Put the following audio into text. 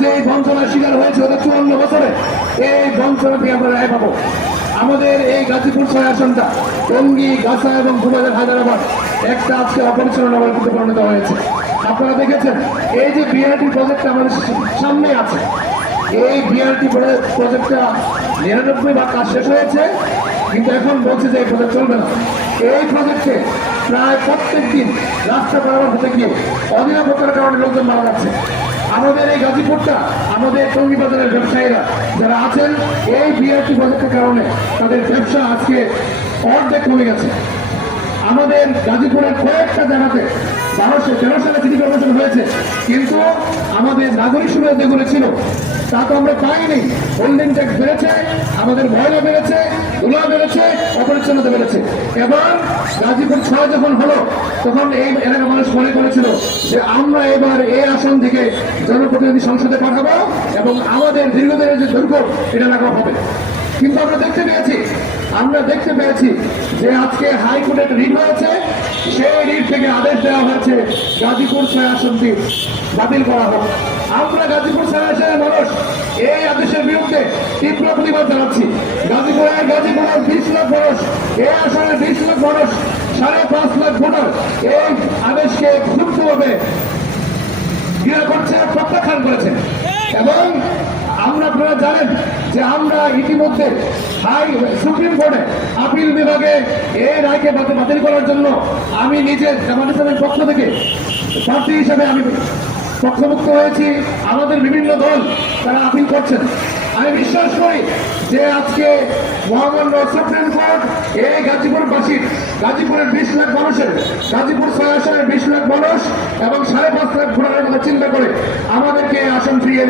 যে বঞ্চনার শিকার হয়েছে গত 54 বছরে, এই বঞ্চনা থেকে আমরা রায় পাবো। আমাদের এই গাজীপুর 6 আসনটা টঙ্গী, গাছা এবং ভোলাদের হায়দ্রাবাদ একটা আজকে অপরিচালনা বলে পরিণত হয়েছে। আপনারা দেখেছেন এই যে বিআরটি প্রজেক্টটা আমাদের সামনে আছে, এই বিআরটি প্রজেক্টটা 99 কাজ শেষ হয়েছে, কিন্তু এখন বলছে যে এই প্রজেক্ট চলবে না। এই প্রজেক্টে প্রায় প্রত্যেক দিন রাস্তা পারাবার হতে গিয়ে অনিরাপত্তার কারণে লোকজন মারা যাচ্ছে। আমাদের এই গাজীপুরটা, আমাদের টঙ্গী বাজারের ব্যবসায়ীরা যারা আছেন, এই বিআরটি প্রজেক্টের কারণে তাদের ব্যবসা আজকে অর্ধেক কমে গেছে। আমাদের গাজীপুরের কয়েকটা জায়গাতে 1213 সালে সিটি কর্পোরেশন হয়েছে, কিন্তু আমাদের নাগরিক সুবিধা যেগুলো ছিল তা তো আমরা পাইনি। হোল্ডিং ট্যাক্স বেড়েছে, আমাদের ময়লা বেড়েছে, ধুলা বেড়েছে, অপরিচ্ছন্নতা বেড়েছে। এবার গাজীপুর 6 যখন হলো, তখন এই এলাকার মানুষ মনে করেছিল যে আমরা এবার এই আসন থেকে জনপ্রতিনিধি সংসদে পাঠাবো এবং আমাদের দীর্ঘদিনের যে দুর্ভোগ এটা রাখা হবে। কিন্তু আমরা দেখতে পেয়েছি যে আজকে হাইকোর্টে একটা রিট হয়েছে, সেই রিট থেকে আদেশ দেওয়া হয়েছে গাজীপুর 6 আসনটি বাতিল করা হোক। আমরা গাজীপুর 6 আসনের মানুষ এই আদেশের বিরুদ্ধে তীব্র প্রতিবাদ জানাচ্ছি। গাজীপুরের 20 লাখ মানুষ, এই আসনের 20 লাখ মানুষ, 5.5 লাখ ভোটার এই আদেশকে ক্ষুব্ধভাবে ঘৃণা করছে, প্রত্যাখ্যান করেছে। এবং আপনারা জানেন যে আমরা ইতিমধ্যে সুপ্রিম কোর্টে আপিল বিভাগে এই রায়কে বাতিল করার জন্য আমি নিজে জামাত ইসলামের পক্ষ থেকে প্রার্থী হিসেবে আমি পক্ষভুক্ত হয়েছি। আমাদের বিভিন্ন দল তারা আপিল করছেন। আমি বিশ্বাস করি যে আজকে মহামান্য সুপ্রিম কোর্ট এই গাজীপুরবাসীর, গাজীপুরের 20 লাখ মানুষের, গাজীপুর 6 আসনের 20 লাখ মানুষ এবং 5.5 লাখ ভোটারের কথা চিন্তা করে আমাদেরকে আসন ফিরিয়ে